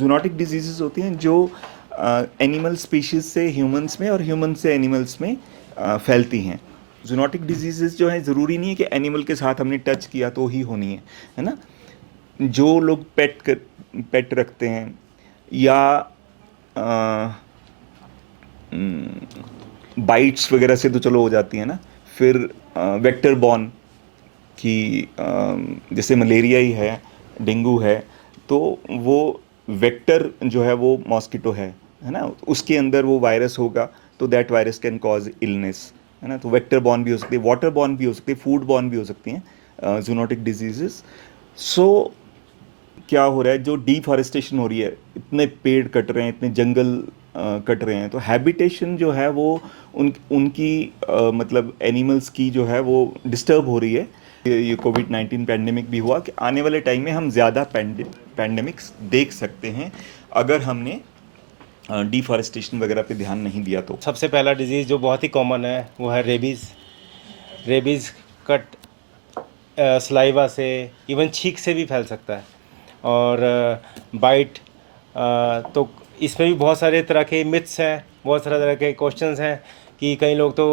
Zoonotic diseases होती हैं जो एनिमल स्पीशीज से ह्यूमंस में और ह्यूमन से एनिमल्स में फैलती हैं। जूनोटिक डिजीजेस जो हैं ज़रूरी नहीं है कि एनिमल के साथ हमने टच किया तो ही होनी है ना। जो लोग पेट रखते हैं या बाइट्स वगैरह से तो चलो हो जाती है ना। फिर वेक्टर बॉर्न कि जैसे मलेरिया ही है, डेंगू है, तो वो वेक्टर जो है वो मॉस्किटो है ना, उसके अंदर वो वायरस होगा तो that virus can cause illness, है ना। तो वेक्टर बॉर्न भी हो सकती है, वाटर बॉर्न भी हो सकती है, फूड बॉर्न भी हो सकती हैं जूनोटिक डिजीजेस। सो क्या हो रहा है, जो डिफॉरेस्टेशन हो रही है, इतने पेड़ कट रहे हैं, इतने जंगल कट रहे हैं, तो हैबिटेशन जो है वो उनकी मतलब एनिमल्स की जो है वो डिस्टर्ब हो रही है। ये कोविड-19 पैंडेमिक भी हुआ कि आने वाले टाइम में हम ज़्यादा पैंडेमिक्स देख सकते हैं अगर हमने डिफॉरेस्टेशन वगैरह पे ध्यान नहीं दिया तो। सबसे पहला डिजीज़ जो बहुत ही कॉमन है वो है रेबीज़। रेबीज़ कट सलाइवा से, इवन छींक से भी फैल सकता है। और बाइट, तो इसमें भी बहुत सारे तरह के मिथ्स हैं, बहुत सारे तरह के क्वेश्चंस हैं कि कई लोग तो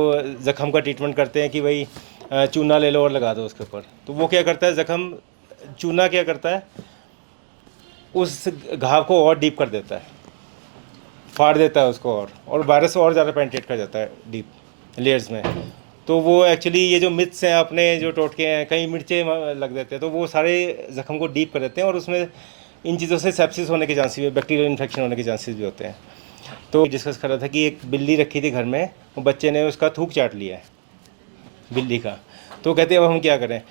ज़ख़म का ट्रीटमेंट करते हैं कि भाई चूना ले लो और लगा दो उसके ऊपर। तो वो क्या करता है, ज़ख़म चूना क्या करता है, उस घाव को और डीप कर देता है, फाड़ देता है उसको, और वायरस और ज़्यादा पेनिट्रेट कर जाता है डीप लेयर्स में। तो वो एक्चुअली ये जो मिथ्स हैं अपने जो टोटके हैं, कहीं मिर्चे लग देते हैं तो वो सारे ज़ख़म को डीप कर देते हैं और उसमें इन चीज़ों से सेप्सिस होने के चांसेस भी, बैक्टीरियल इन्फेक्शन होने के चांसेस भी होते हैं। तो डिस्कस कर रहा था कि एक बिल्ली रखी थी घर में, वो बच्चे ने उसका थूक चाट लिया है बिल्ली का। तो कहते हैं अब हम क्या करें।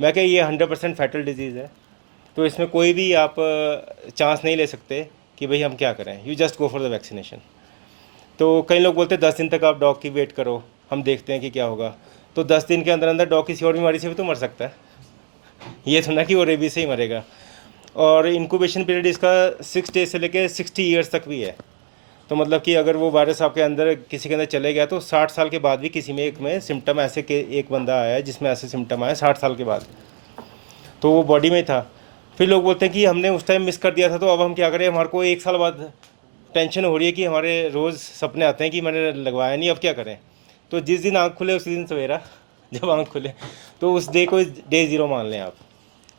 मैं कह ये 100% फैटल डिजीज़ है, तो इसमें कोई भी आप चांस नहीं ले सकते कि भाई हम क्या करें, you just go for the vaccination. तो कई लोग बोलते हैं 10 दिन तक आप डॉग की वेट करो, हम देखते हैं कि क्या होगा। तो 10 दिन के अंदर अंदर डॉग किसी और बीमारी से भी तो मर सकता है, ये तो ना कि वो रेबीज से ही मरेगा। और इंक्यूबेशन पीरियड इसका 6 डेज से लेकर 60 ईयर्स तक भी है। तो मतलब कि अगर वो वायरस आपके अंदर किसी के अंदर चले गया तो 60 साल के बाद भी किसी में एक में सिम्टम ऐसे के एक बंदा आया है जिसमें ऐसे सिम्टम आए 60 साल के बाद, तो वो बॉडी में था। फिर लोग बोलते हैं कि हमने उस टाइम मिस कर दिया था तो अब हम क्या करें, हमारे को 1 साल बाद टेंशन हो रही है कि हमारे रोज़ सपने आते हैं कि मैंने लगवाया नहीं, अब क्या करें। तो जिस दिन आँख खुले उसी दिन सवेरा, जब आँख खुले तो उस डे को डे 0 मान लें आप,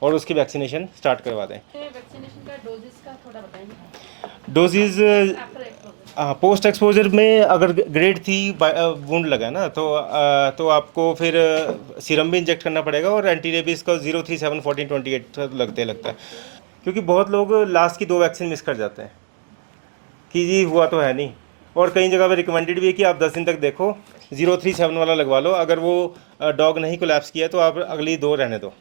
और उसकी वैक्सीनेशन स्टार्ट करवा दें। वैक्सीनेशन का डोजेस का थोड़ा बताएंगे। डोजेज, हाँ, पोस्ट एक्सपोजर में अगर ग्रेड 3 वुंड लगा ना तो आपको फिर सीरम भी इंजेक्ट करना पड़ेगा, और एंटी रेबीज़ का 037 14 28 लगता है। क्योंकि बहुत लोग लास्ट की 2 वैक्सीन मिस कर जाते हैं कि जी हुआ तो है नहीं। और कई जगह पे रिकमेंडेड भी है कि आप 10 दिन तक देखो, 037 वाला लगवा लो, अगर वो डॉग नहीं कोलैप्स किया तो आप अगली 2 रहने दो,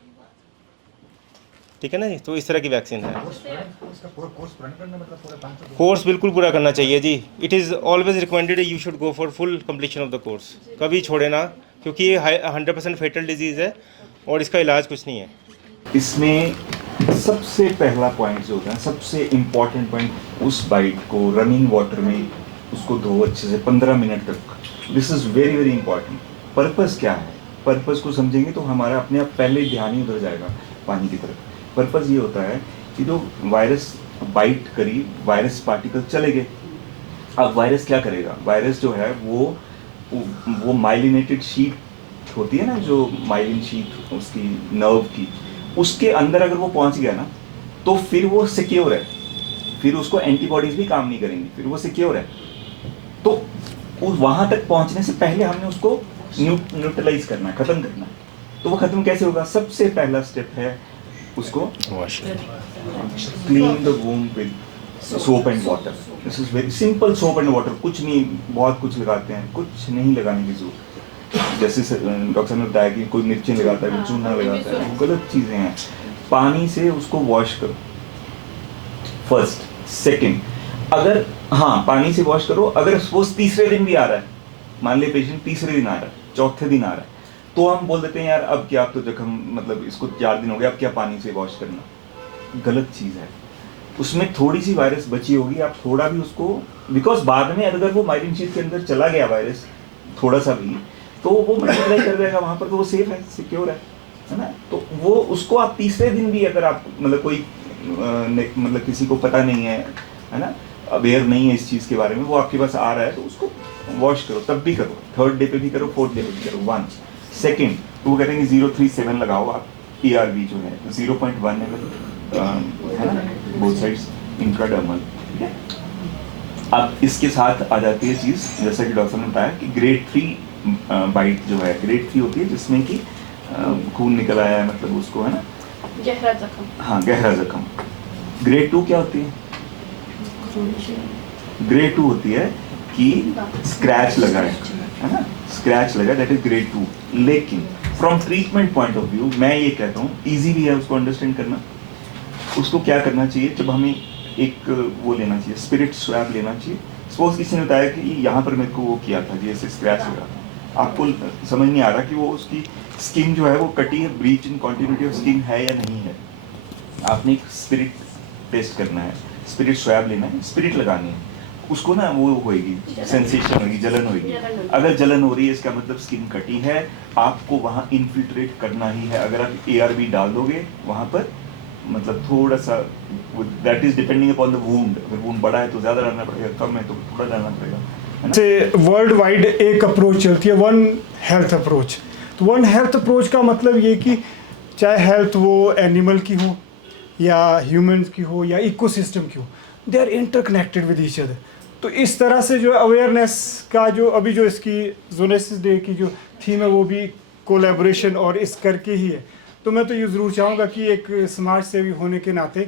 ठीक है ना जी। तो इस तरह की वैक्सीन है। कोर्स बिल्कुल पूरा करना चाहिए जी। It is always recommended you should go for full completion of the course, कभी छोड़े ना, क्योंकि ये 100% फेटल डिजीज़ है और इसका इलाज कुछ नहीं है। इसमें सबसे पहला पॉइंट जो होता है, सबसे इम्पॉर्टेंट पॉइंट, उस बाइट को रनिंग वाटर में उसको धो अच्छे से 15 मिनट तक। This is very very important. Purpose क्या है, पर्पस को समझेंगे तो हमारा अपने आप पहले ध्यान ही उधर जाएगा पानी की तरफ। पर्पस ये होता है कि जो वायरस बाइट करी, वायरस पार्टिकल चले गए। अब वायरस क्या करेगा, वायरस जो है वो माइलिनेटेड शीट होती है ना, जो माइलिन शीट उसकी नर्व की, उसके अंदर अगर वो पहुंच गया ना तो फिर वो सिक्योर है, फिर उसको एंटीबॉडीज भी काम नहीं करेंगी, फिर वो सिक्योर है। तो वहां तक पहुंचने से पहले हमने उसको न्यूट्रलाइज करना है, खत्म करना है। तो वो खत्म कैसे होगा, सबसे पहला स्टेप है उसको clean the वूम with soap and water. This is very simple, soap and water, कुछ नहीं, बहुत कुछ लगाते हैं, कुछ नहीं लगाने की जरूरत। जैसे डॉक्टर साहब ने बताया कि कोई मिर्ची लगाता है, कोई चूना लगाता है, वो गलत चीज़ें हैं। पानी से उसको वॉश करो फर्स्ट। सेकंड, अगर हाँ पानी से वॉश करो, अगर सपोज तीसरे दिन भी आ रहा है, मान लिया पेशेंट तीसरे दिन आ रहा है, चौथे दिन आ रहा है, तो हम बोल देते हैं यार अब क्या, अब तो जख्म मतलब इसको 4 दिन हो गया, अब क्या पानी से वॉश करना। गलत चीज़ है। उसमें थोड़ी सी वायरस बची होगी, आप थोड़ा भी उसको, बिकॉज बाद में अगर वो माइलिन शीट के अंदर चला गया वायरस थोड़ा सा भी, तो वो मल्टीप्लाई कर देगा वहाँ पर, तो वो सेफ है, सिक्योर है ना। तो वो उसको आप तीसरे दिन भी अगर आप मतलब कोई मतलब किसी को पता नहीं है ना, अवेयर नहीं है इस चीज़ के बारे में, वो आपके पास आ रहा है तो उसको वॉश करो, तब भी करो, 3rd डे पे भी करो, 4th डे पे भी करो। 1 सेकेंड तो वो कहते हैं कि 037 लगाओ आप, ERV जो है 0.1 है ना, बोथ साइड्स इंट्राडर्मल। ठीक है, अब इसके साथ आ जाती है चीज़, जैसा कि डॉक्टर ने बताया कि ग्रेड 3 बाइट जो है, ग्रेड 3 होती है जिसमें कि खून निकल आया है, मतलब उसको है ना, गहरा जख्म। हाँ गहरा जख्म। ग्रेड 2 क्या होती है? ग्रेड 2 होती है कि स्क्रैच लगा है ना, स्क्रैच लगा, दैट इज ग्रेड 2। लेकिन from treatment point of view मैं ये कहता हूँ, इजी भी है उसको अंडरस्टैंड करना। उसको क्या करना चाहिए, जब हमें एक वो लेना चाहिए, स्पिरिट स्वैब लेना चाहिए। सपोज किसी ने बताया कि यहाँ पर मेरे को वो किया था, जैसे स्क्रैच लगा, आपको समझ नहीं आ रहा कि वो उसकी स्किन जो है वो कटी है, breach in continuity of skin है या नहीं है। आपने एक स्पिरिट टेस्ट करना है, स्पिरिट स्वैब लेना है, स्पिरिट लगानी है, उसको ना वो होएगी, सेंसेशन होगी, जलन होगी। अगर जलन हो रही है इसका मतलब स्किन कटी है, आपको वहाँ इन्फिल्ट्रेट करना ही है। अगर आप ARB डाल दोगे वहाँ पर, मतलब थोड़ा सा, that is depending upon the wound, अगर वुंड बड़ा है तो ज़्यादा डालना पड़ेगा, कम है तो थोड़ा डालना पड़ेगा, है ना। से वर्ल्ड वाइड एक अप्रोच चलती है, वन हेल्थ अप्रोच। तो वन हेल्थ अप्रोच का मतलब ये कि चाहे हेल्थ वो एनिमल की हो या ह्यूमंस की हो या इकोसिस्टम की हो, they are interconnected with each other. तो इस तरह से जो अवेयरनेस का जो अभी जो इसकी ज़ूनेसिस डे की जो थीम है वो भी कोलैबोरेशन और इस करके ही है। तो मैं तो ये ज़रूर चाहूँगा कि एक समाज सेवी होने के नाते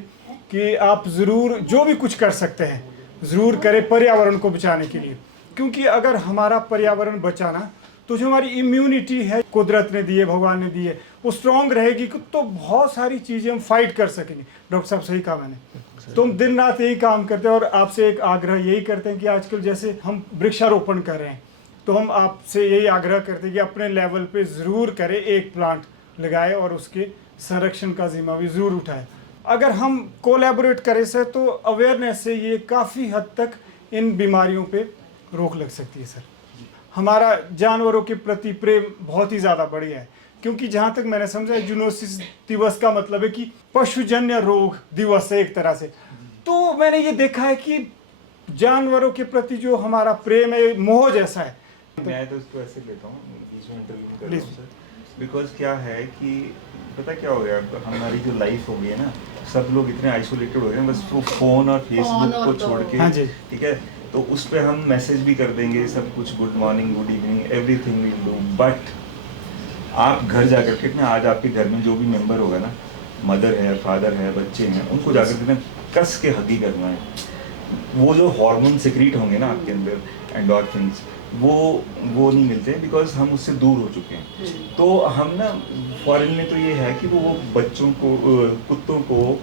कि आप ज़रूर जो भी कुछ कर सकते हैं ज़रूर करें पर्यावरण को बचाने के लिए, क्योंकि अगर हमारा पर्यावरण बचाना तो जो हमारी इम्यूनिटी है कुदरत ने दी है, भगवान ने दी है, वो स्ट्रॉन्ग रहेगी तो बहुत सारी चीज़ें हम फाइट कर सकेंगे। डॉक्टर साहब सही कहा मैंने, तो हम दिन रात यही काम करते हैं और आपसे एक आग्रह यही करते हैं कि आजकल जैसे हम वृक्षारोपण कर रहे हैं तो हम आपसे यही आग्रह करते हैं कि अपने लेवल पे ज़रूर करें, एक प्लांट लगाए और उसके संरक्षण का जिम्मा भी ज़रूर उठाए। अगर हम कोलैबोरेट करें सर तो अवेयरनेस से ये काफ़ी हद तक इन बीमारियों पे रोक लग सकती है सर। हमारा जानवरों के प्रति प्रेम बहुत ही ज़्यादा बढ़िया है, क्योंकि जहाँ तक मैंने समझा जूनोसिस दिवस का मतलब है कि पशुजन्य रोग दिवस है एक तरह से। तो मैंने ये देखा है कि जानवरों के प्रति जो हमारा प्रेम है मोह जैसा है। मैं तो उसको ऐसे लेता हूँ, बीच में इंटरव्यू कर रहा हूँ सर, बिकॉज क्या है कि पता क्या हो गया, हमारी जो लाइफ हो गई है ना, सब लोग इतने आइसोलेटेड हो गए हैं, बस वो फ़ोन और फेसबुक को छोड़ के, हाँ जी। ठीक है, तो उस पर हम मैसेज भी कर देंगे सब कुछ, good morning, good evening, everything will do, but आप घर जाकर के ना, आज आपके घर में जो भी मेंबर होगा ना, मदर है, फादर है, बच्चे हैं, उनको जाकर के ना कस के हगी करना है। वो जो हार्मोन सिक्रीट होंगे ना आपके अंदर, एंडोर्फिन्स, वो नहीं मिलते हैं, बिकॉज हम उससे दूर हो चुके हैं। तो हम ना फॉरेन में तो ये है कि वो बच्चों को, कुत्तों को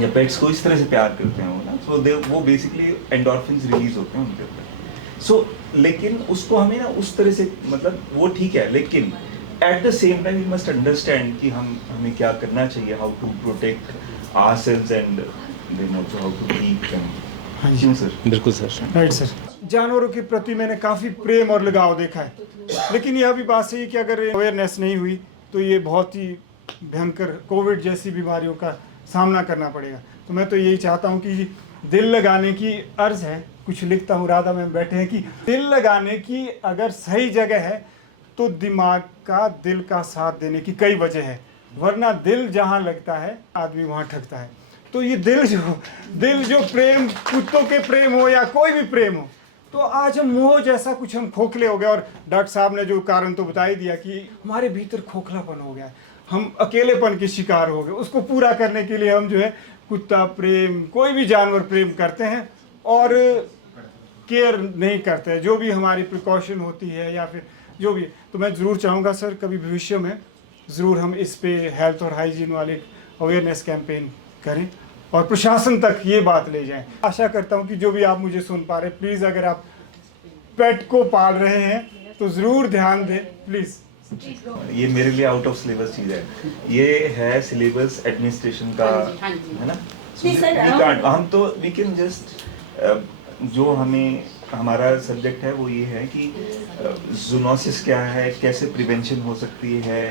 या पेट्स को इस तरह से प्यार करते हैं वो ना, सो दे वो बेसिकली एंडोर्फिन्स रिलीज होते हैं उनके ऊपर। सो लेकिन उसको हमें ना उस तरह से, मतलब वो ठीक है, लेकिन at the same time we must understand कि हमें क्या करना चाहिए, how to protect ourselves and then also how to keep them. हाँ जी सर, बिल्कुल सर। Right sir. जानवरों के प्रति मैंने काफ़ी प्रेम और लगाव देखा है, लेकिन यह भी बात सही है कि अगर अवेयरनेस नहीं हुई तो ये बहुत ही भयंकर कोविड जैसी बीमारियों का सामना करना पड़ेगा। तो मैं तो यही चाहता हूँ कि दिल लगाने की अर्ज़ है, कुछ लिखता हूँ, राधा मैम बैठे हैं, कि दिल लगाने की अगर सही जगह है तो दिमाग का दिल का साथ देने की कई वजह है, वरना दिल जहाँ लगता है आदमी वहाँ ठगता है। तो ये दिल जो प्रेम, कुत्तों के प्रेम हो या कोई भी प्रेम हो, तो आज हम मोह जैसा कुछ हम खोखले हो गए। और डॉक्टर साहब ने जो कारण तो बता ही दिया कि हमारे भीतर खोखलापन हो गया है, हम अकेलेपन के शिकार हो गए। उसको पूरा करने के लिए हम जो है कुत्ता प्रेम, कोई भी जानवर प्रेम करते हैं और केयर नहीं करते हैं, जो भी हमारी प्रिकॉशन होती है या फिर जो भी। तो मैं ज़रूर चाहूँगा सर कभी भविष्य में ज़रूर हम इस पे हेल्थ और हाइजीन वाले अवेयरनेस कैंपेन करें और प्रशासन तक ये बात ले जाएं। आशा करता हूँ कि जो भी आप मुझे सुन पा रहे, प्लीज़ अगर आप पेट को पाल रहे हैं तो ज़रूर ध्यान दें प्लीज़। ये मेरे लिए आउट ऑफ सिलेबस चीज़ है, ये है सिलेबस एडमिनिस्ट्रेशन का, है ना। हम तो वी कैन जस्ट, जो हमें हमारा सब्जेक्ट है वो ये है कि जूनोसिस क्या है, कैसे प्रिवेंशन हो सकती है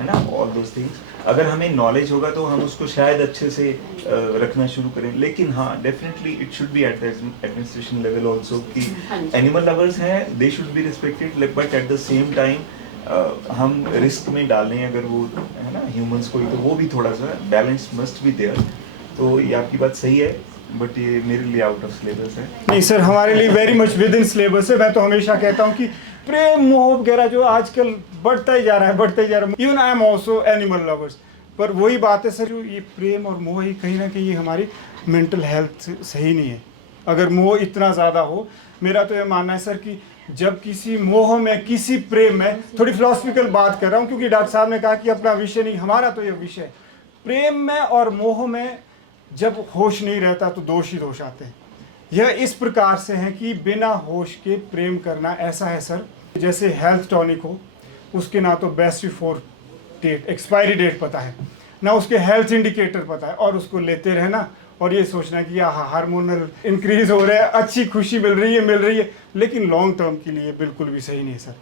ना, ऑल दोज थिंग्स। अगर हमें नॉलेज होगा तो हम उसको शायद अच्छे से रखना शुरू करें, लेकिन हाँ definitely it should be at the administration level also कि एनिमल लवर्स हैं, they should be respected, but at the same time हम रिस्क में डालें अगर वो है ना ह्यूमंस को, तो वो भी थोड़ा सा बैलेंस मस्ट बी देयर। तो ये आपकी बात सही है, बट ये मेरे लिए आउट ऑफ सिलेबस है। नहीं सर, हमारे लिए very much with in syllabus है। मैं तो हमेशा कहता हूँ कि प्रेम मोह वगैरह जो आजकल बढ़ता ही जा रहा है। Even I am also animal lovers, पर वही बात है सर, जो ये प्रेम और मोह ही कहीं ना कहीं ये हमारी मेंटल हेल्थ सही नहीं है। अगर मोह इतना ज़्यादा हो, मेरा तो ये मानना है सर कि जब किसी मोह में, किसी प्रेम में, थोड़ी फिलोसफिकल बात कर रहा हूँ क्योंकि डॉक्टर साहब ने कहा कि अपना विषय नहीं, हमारा तो ये विषय है। प्रेम में और मोह में जब होश नहीं रहता तो दोष ही दोष आते हैं। यह इस प्रकार से है कि बिना होश के प्रेम करना ऐसा है सर, जैसे हेल्थ टॉनिक हो, उसके ना तो best before date, expiry date पता है, ना उसके हेल्थ इंडिकेटर पता है, और उसको लेते रहना और ये सोचना कि हाँ हार्मोनल इंक्रीज हो रहा है, अच्छी खुशी मिल रही है, लेकिन लॉन्ग टर्म के लिए बिल्कुल भी सही नहीं है सर।